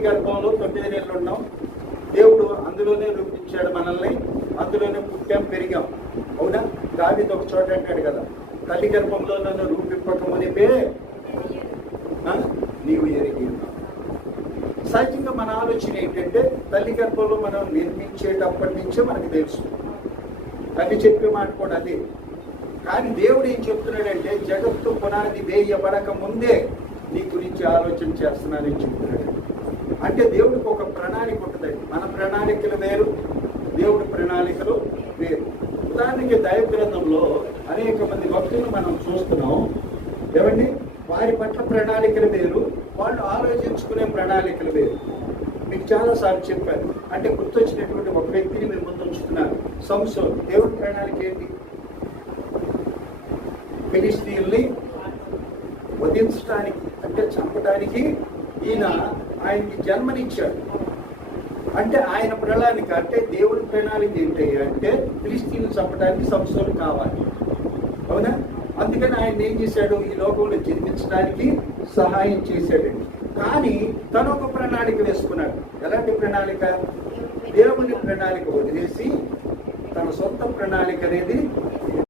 గర్భంలో తొమ్మిది నెలలు ఉన్నాం. దేవుడు అందులోనే రూపించాడు మనల్ని. అందులోనే పుట్టాం పెరిగాం. అవునా? దావిది ఒక చోట అంటాడు కదా తల్లి గర్భంలో నన్ను రూపింపక మునిపే నీవు ఎరిగి. సహజంగా మన ఆలోచన ఏంటంటే తల్లి గర్భంలో మనం నిర్మించేటప్పటి నుంచే మనకు తెలుసు. తల్లి చెప్పే మాట కూడా అదే. కానీ దేవుడు ఏం చెప్తున్నాడంటే జగత్తు పునాది వేయబడక ముందే నీ గురించి ఆలోచన చేస్తున్నానని చెప్తున్నాడు. అంటే దేవుడికి ఒక ప్రణాళిక ఉంటుంది మన ప్రణాళికలు వేరు దేవుడి ప్రణాళికలు వేరు. ఉదాహరణకి దైవ గ్రంథంలో అనేక మంది భక్తులను మనం చూస్తున్నాం. ఏమండి? వారి పట్ల ప్రణాళికలు వేరు వాళ్ళు ఆలోచించుకునే ప్రణాళికలు వేరు. మీకు చాలాసార్లు చెప్పారు అంటే గుర్తొచ్చినటువంటి ఒక వ్యక్తిని మేము ముందు ఉంచుతున్నారు. దేవుడి ప్రణాళిక ఏంటి? ఫిలిస్తీన్ని వధించడానికి అంటే చంపడానికి ఈయన ఆయనకి జన్మనిచ్చాడు. అంటే ఆయన ప్రణాళిక అంటే దేవుడి ప్రణాళిక ఏంటి అంటే ఫిలిస్తీన్లు చంపడానికి సంస్థలు కావాలి. అవునా? అందుకని ఆయన ఏం చేశాడు? ఈ లోకంలో జన్మించడానికి సహాయం చేశాడండి కానీ తను ఒక ప్రణాళిక వేసుకున్నాడు. ఎలాంటి ప్రణాళిక? దేవుని ప్రణాళిక వదిలేసి తన సొంత ప్రణాళిక అనేది